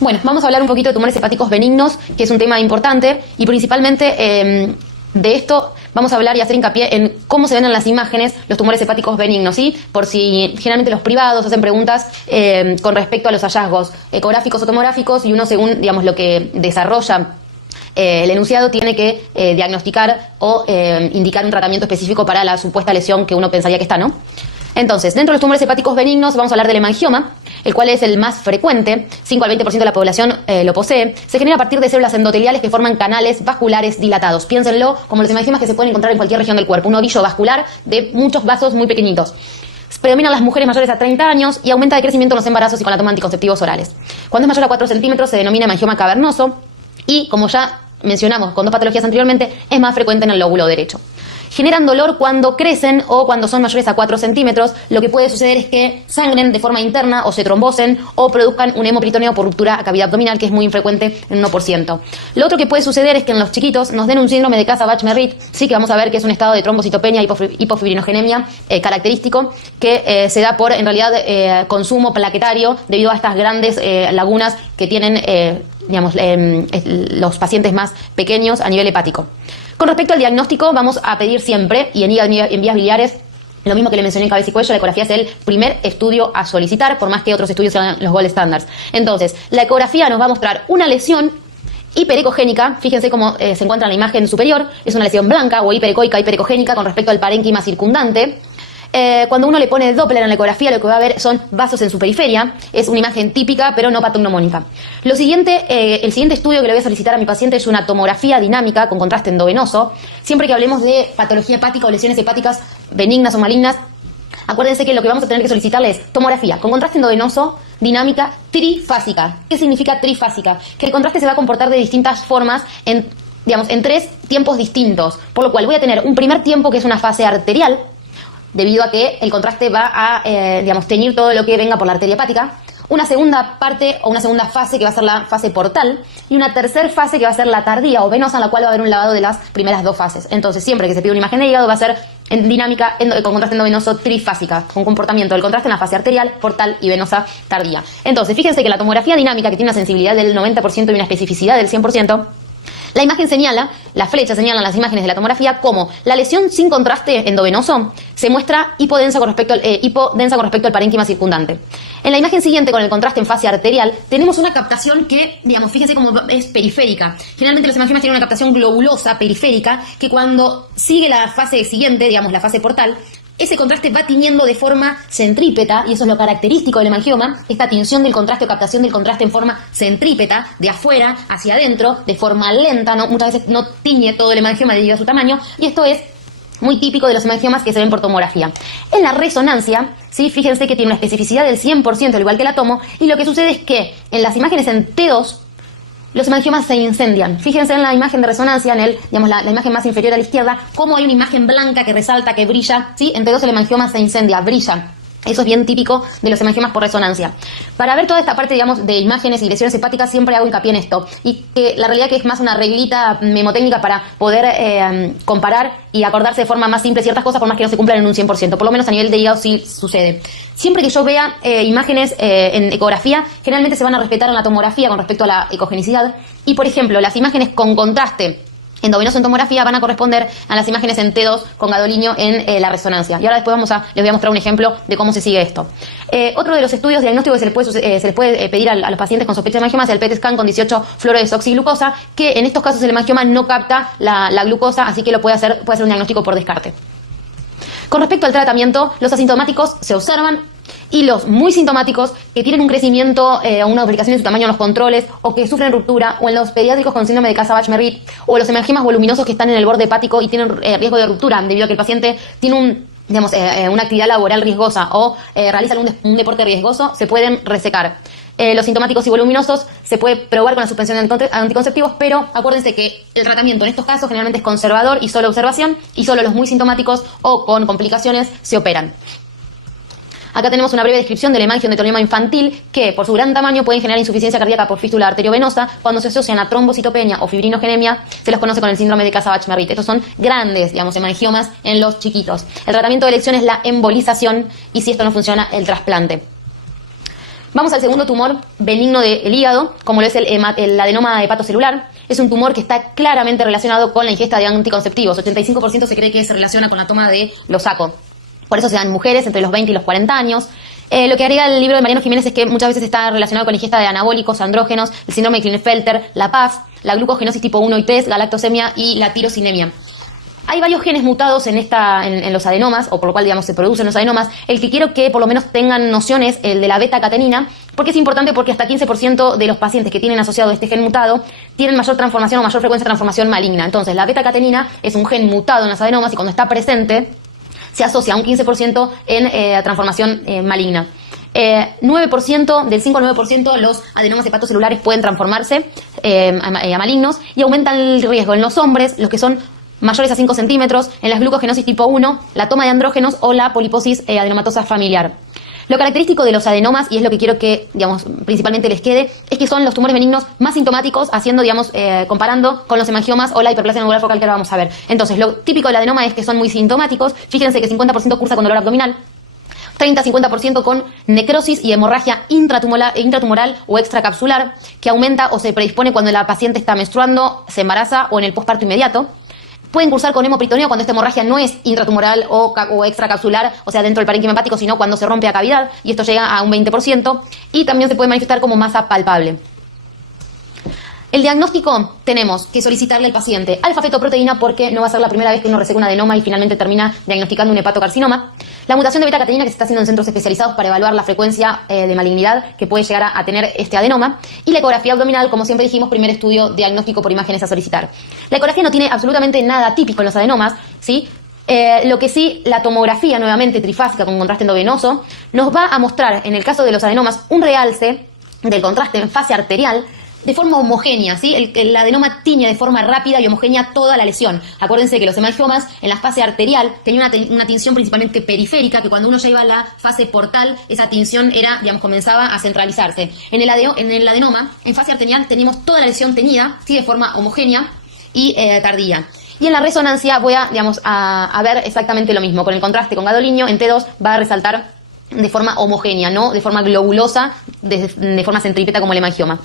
Bueno, vamos a hablar un poquito de tumores hepáticos benignos, que es un tema importante, y principalmente de esto vamos a hablar y hacer hincapié en cómo se ven en las imágenes los tumores hepáticos benignos, ¿sí? Por si generalmente los privados hacen preguntas con respecto a los hallazgos ecográficos o tomográficos, y uno, según, digamos, lo que desarrolla el enunciado, tiene que diagnosticar o indicar un tratamiento específico para la supuesta lesión que uno pensaría que está, ¿no? Entonces, dentro de los tumores hepáticos benignos vamos a hablar del hemangioma, el cual es el más frecuente, 5 al 20% de la población lo posee. Se genera a partir de células endoteliales que forman canales vasculares dilatados. Piénsenlo como los hemangiomas que se pueden encontrar en cualquier región del cuerpo, un ovillo vascular de muchos vasos muy pequeñitos. Predominan las mujeres mayores a 30 años y aumenta de crecimiento en los embarazos y con la toma de anticonceptivos orales. Cuando es mayor a 4 centímetros se denomina hemangioma cavernoso y, como ya mencionamos con dos patologías anteriormente, es más frecuente en el lóbulo derecho. Generan dolor cuando crecen o cuando son mayores a 4 centímetros. Lo que puede suceder es que sangren de forma interna o se trombosen o produzcan un hemoperitoneo por ruptura a cavidad abdominal, que es muy infrecuente en 1%. Lo otro que puede suceder es que en los chiquitos nos den un síndrome de Casa-Bach-Merritt, sí, que vamos a ver que es un estado de trombocitopenia, hipofibrinogenemia característico, que se da por, en realidad, consumo plaquetario debido a estas grandes lagunas que tienen los pacientes más pequeños a nivel hepático. Con respecto al diagnóstico, vamos a pedir siempre, y en vías biliares, lo mismo que le mencioné en cabeza y cuello, la ecografía es el primer estudio a solicitar, por más que otros estudios sean los gold standards. Entonces, la ecografía nos va a mostrar una lesión hiperecogénica. Fíjense cómo se encuentra en la imagen superior, es una lesión blanca o hiperecoica, hiperecogénica con respecto al parénquima circundante. Cuando uno le pone Doppler en la ecografía, lo que va a ver son vasos en su periferia. Es una imagen típica, pero no patognomónica. El siguiente estudio que le voy a solicitar a mi paciente es una tomografía dinámica con contraste endovenoso. Siempre que hablemos de patología hepática o lesiones hepáticas benignas o malignas, acuérdense que lo que vamos a tener que solicitarle es tomografía con contraste endovenoso, dinámica, trifásica. ¿Qué significa trifásica? Que el contraste se va a comportar de distintas formas en 3 tiempos distintos. Por lo cual voy a tener un primer tiempo que es una fase arterial, debido a que el contraste va a teñir todo lo que venga por la arteria hepática. Una segunda parte o una segunda fase que va a ser la fase portal, y una tercera fase que va a ser la tardía o venosa, en la cual va a haber un lavado de las primeras 2 fases. Entonces, siempre que se pide una imagen de hígado, va a ser en dinámica con contraste endovenoso trifásica, con comportamiento del contraste en la fase arterial, portal y venosa tardía. Entonces, fíjense que la tomografía dinámica, que tiene una sensibilidad del 90% y una especificidad del 100%, la imagen señala, la flecha señala las imágenes de la tomografía como la lesión sin contraste endovenoso se muestra hipodensa con respecto al parénquima circundante. En la imagen siguiente, con el contraste en fase arterial, tenemos una captación que, fíjense cómo es periférica. Generalmente los hemangiomas tienen una captación globulosa periférica que, cuando sigue la fase siguiente, la fase portal, ese contraste va tiñendo de forma centrípeta, y eso es lo característico del hemangioma, esta tinción del contraste o captación del contraste en forma centrípeta, de afuera hacia adentro, de forma lenta, ¿no? Muchas veces no tiñe todo el hemangioma debido a su tamaño, y esto es muy típico de los hemangiomas que se ven por tomografía. En la resonancia, ¿sí? Fíjense que tiene una especificidad del 100%, al igual que la tomo, y lo que sucede es que en las imágenes en T2, los hemangiomas se incendian. Fíjense en la imagen de resonancia, en la imagen más inferior a la izquierda, cómo hay una imagen blanca que resalta, que brilla, ¿sí? En T2 el hemangioma se incendia, brilla. Eso es bien típico de los hemangiomas por resonancia. Para ver toda esta parte, de imágenes y lesiones hepáticas, siempre hago hincapié en esto. Y que la realidad que es más una reglita memotécnica para poder comparar y acordarse de forma más simple ciertas cosas, por más que no se cumplan en un 100%. Por lo menos a nivel de hígado sí sucede. Siempre que yo vea imágenes en ecografía, generalmente se van a respetar en la tomografía con respecto a la ecogenicidad. Y, por ejemplo, las imágenes con contraste endovenoso en tomografía van a corresponder a las imágenes en T2 con gadolínio en la resonancia. Y ahora después les voy a mostrar un ejemplo de cómo se sigue esto. Otro de los estudios diagnósticos que se les puede pedir a los pacientes con sospecha de hemangioma es el PET scan con 18 fluorodesoxiglucosa, que en estos casos el hemangioma no capta la glucosa, así que puede ser un diagnóstico por descarte. Con respecto al tratamiento, los asintomáticos se observan, y los muy sintomáticos, que tienen un crecimiento o una duplicación de su tamaño en los controles, o que sufren ruptura, o en los pediátricos con síndrome de Casa-Bach-Merritt, o los hemangiomas voluminosos que están en el borde hepático y tienen riesgo de ruptura debido a que el paciente tiene una actividad laboral riesgosa o realiza un deporte riesgoso, se pueden resecar. Los sintomáticos y voluminosos se puede probar con la suspensión de anticonceptivos, pero acuérdense que el tratamiento en estos casos generalmente es conservador y solo observación, y solo los muy sintomáticos o con complicaciones se operan. Acá tenemos una breve descripción del hemangioma infantil, que por su gran tamaño pueden generar insuficiencia cardíaca por fístula arteriovenosa. Cuando se asocian a trombocitopenia o fibrinogenemia, se los conoce con el síndrome de Casa-Bach-Merritt. Estos son grandes, hemangiomas en los chiquitos. El tratamiento de elección es la embolización, y si esto no funciona, el trasplante. Vamos al segundo tumor benigno del hígado, como lo es el adenoma hepatocelular. Es un tumor que está claramente relacionado con la ingesta de anticonceptivos. 85% se cree que se relaciona con la toma de Losaco. Por eso se dan en mujeres entre los 20 y los 40 años. Lo que agrega el libro de Mariano Jiménez es que muchas veces está relacionado con la ingesta de anabólicos, andrógenos, el síndrome de Klinefelter, la PAF, la glucogenosis tipo 1 y 3, galactosemia y la tirosinemia. Hay varios genes mutados en los adenomas, o por lo cual, digamos, se producen los adenomas. El que quiero que por lo menos tengan noción es el de la beta-catenina, porque es importante porque hasta 15% de los pacientes que tienen asociado este gen mutado tienen mayor transformación o mayor frecuencia de transformación maligna. Entonces, la beta-catenina es un gen mutado en los adenomas y cuando está presente se asocia a un 15% en transformación maligna. 9%, del 5 al 9% los adenomas hepatocelulares pueden transformarse a malignos y aumentan el riesgo en los hombres, los que son mayores a 5 centímetros, en las glucogenosis tipo 1, la toma de andrógenos o la poliposis adenomatosa familiar. Lo característico de los adenomas, y es lo que quiero que, digamos, principalmente les quede, es que son los tumores benignos más sintomáticos, haciendo, digamos, comparando con los hemangiomas o la hiperplasia nodular focal que ahora vamos a ver. Entonces, lo típico del adenoma es que son muy sintomáticos. Fíjense que 50% cursa con dolor abdominal, 30-50% con necrosis y hemorragia intratumoral o extracapsular, que aumenta o se predispone cuando la paciente está menstruando, se embaraza o en el posparto inmediato. Pueden cursar con hemoperitoneo cuando esta hemorragia no es intratumoral o extracapsular, o sea, dentro del parénquima hepático, sino cuando se rompe a cavidad, y esto llega a un 20%, y también se puede manifestar como masa palpable. El diagnóstico, tenemos que solicitarle al paciente alfa-fetoproteína porque no va a ser la primera vez que uno reseca un adenoma y finalmente termina diagnosticando un hepatocarcinoma. La mutación de beta-catenina que se está haciendo en centros especializados para evaluar la frecuencia de malignidad que puede llegar a tener este adenoma. Y la ecografía abdominal, como siempre dijimos, primer estudio diagnóstico por imágenes a solicitar. La ecografía no tiene absolutamente nada típico en los adenomas, ¿sí? Lo que sí, la tomografía, nuevamente trifásica con contraste endovenoso, nos va a mostrar, en el caso de los adenomas, un realce del contraste en fase arterial de forma homogénea, ¿sí? El adenoma tiñe de forma rápida y homogénea toda la lesión. Acuérdense que los hemangiomas en la fase arterial tenían una tinción principalmente periférica, que cuando uno ya iba a la fase portal, esa tinción era, digamos, comenzaba a centralizarse. En el adenoma, en fase arterial, teníamos toda la lesión teñida, ¿sí? De forma homogénea y tardía. Y en la resonancia voy a ver exactamente lo mismo. Con el contraste con gadoliño, en T2 va a resaltar de forma homogénea, no de forma globulosa, de forma centrípeta como el hemangioma.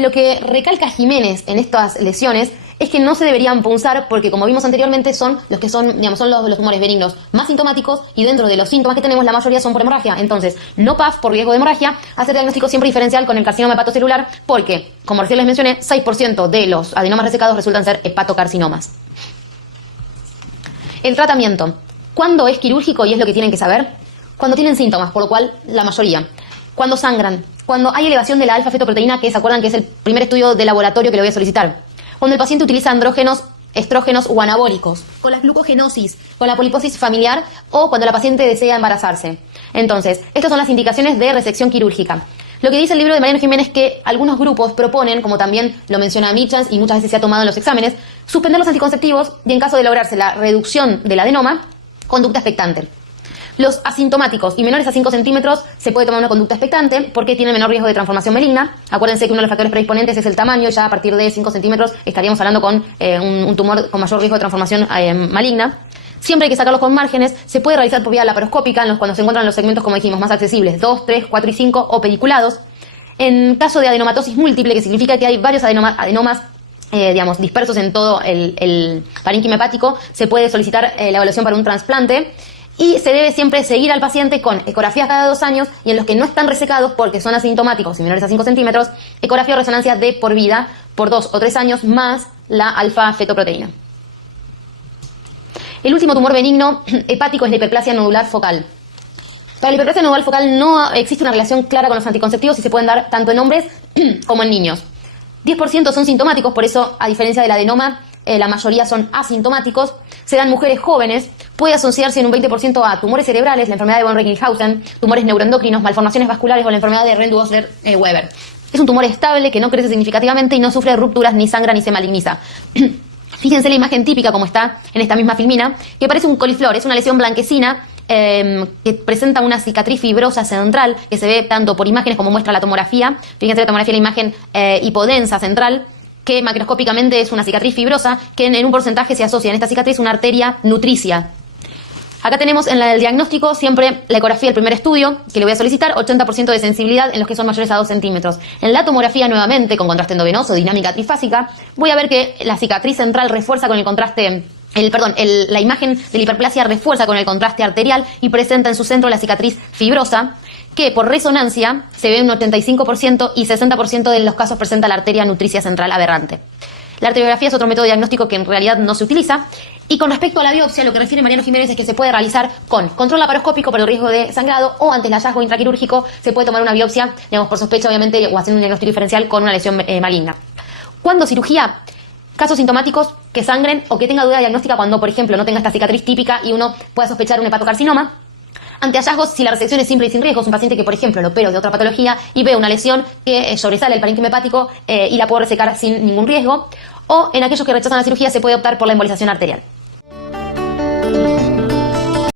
Lo que recalca Jiménez en estas lesiones es que no se deberían punzar porque, como vimos anteriormente, son los que son, digamos, son los tumores benignos más sintomáticos y dentro de los síntomas que tenemos la mayoría son por hemorragia. Entonces, no PAF por riesgo de hemorragia, hacer diagnóstico siempre diferencial con el carcinoma hepatocelular porque, como recién les mencioné, 6% de los adenomas resecados resultan ser hepatocarcinomas. El tratamiento. ¿Cuándo es quirúrgico y es lo que tienen que saber? Cuando tienen síntomas, por lo cual la mayoría. Cuando sangran. Cuando hay elevación de la alfa-fetoproteína, que se acuerdan que es el primer estudio de laboratorio que le voy a solicitar. Cuando el paciente utiliza andrógenos, estrógenos o anabólicos. Con la glucogenosis, con la poliposis familiar o cuando la paciente desea embarazarse. Entonces, estas son las indicaciones de resección quirúrgica. Lo que dice el libro de Mariano Jiménez es que algunos grupos proponen, como también lo menciona Michans y muchas veces se ha tomado en los exámenes, suspender los anticonceptivos y en caso de lograrse la reducción del adenoma, conducta expectante. Los asintomáticos y menores a 5 centímetros se puede tomar una conducta expectante porque tiene menor riesgo de transformación maligna. Acuérdense que uno de los factores predisponentes es el tamaño, ya a partir de 5 centímetros estaríamos hablando con un tumor con mayor riesgo de transformación maligna. Siempre hay que sacarlos con márgenes. Se puede realizar por vía laparoscópica cuando se encuentran los segmentos, como dijimos, más accesibles, 2, 3, 4 y 5 o pediculados. En caso de adenomatosis múltiple, que significa que hay varios adenomas digamos, dispersos en todo el parénquima hepático, se puede solicitar la evaluación para un trasplante. Y se debe siempre seguir al paciente con ecografías cada 2 años y en los que no están resecados porque son asintomáticos y menores a 5 centímetros, ecografía o resonancia de por vida por 2 o 3 años más la alfa-fetoproteína. El último tumor benigno hepático es la hiperplasia nodular focal. Para la hiperplasia nodular focal no existe una relación clara con los anticonceptivos y se pueden dar tanto en hombres como en niños. 10% son sintomáticos, por eso, a diferencia del adenoma, la mayoría son asintomáticos. Se dan mujeres jóvenes, puede asociarse en un 20% a tumores cerebrales, la enfermedad de von Reichenhausen, tumores neuroendocrinos, malformaciones vasculares o la enfermedad de Rendu-Osler-Weber. Es un tumor estable que no crece significativamente y no sufre rupturas, ni sangra, ni se maligniza. Fíjense la imagen típica como está en esta misma filmina, que parece un coliflor, es una lesión blanquecina que presenta una cicatriz fibrosa central, que se ve tanto por imágenes como muestra la tomografía. Fíjense la tomografía, la imagen hipodensa central, que macroscópicamente es una cicatriz fibrosa, que en un porcentaje se asocia en esta cicatriz una arteria nutricia. Acá tenemos en el diagnóstico siempre la ecografía, el primer estudio que le voy a solicitar, 80% de sensibilidad en los que son mayores a 2 centímetros. En la tomografía nuevamente, con contraste endovenoso, dinámica trifásica, voy a ver que la cicatriz central refuerza con el contraste, la imagen de la hiperplasia refuerza con el contraste arterial y presenta en su centro la cicatriz fibrosa, que por resonancia se ve un 85% y 60% de los casos presenta la arteria nutricia central aberrante. La arteriografía es otro método diagnóstico que en realidad no se utiliza. Y con respecto a la biopsia, lo que refiere Mariano Jiménez es que se puede realizar con control laparoscópico por el riesgo de sangrado o ante el hallazgo intraquirúrgico se puede tomar una biopsia, digamos, por sospecha obviamente, o haciendo un diagnóstico diferencial con una lesión maligna. ¿Cuándo cirugía? Casos sintomáticos que sangren o que tenga duda diagnóstica cuando, por ejemplo, no tenga esta cicatriz típica y uno pueda sospechar un hepatocarcinoma. Ante hallazgos, si la resección es simple y sin riesgo, es un paciente que, por ejemplo, lo opero de otra patología y veo una lesión que sobresale el parénquima hepático y la puedo resecar sin ningún riesgo. O en aquellos que rechazan la cirugía se puede optar por la embolización arterial.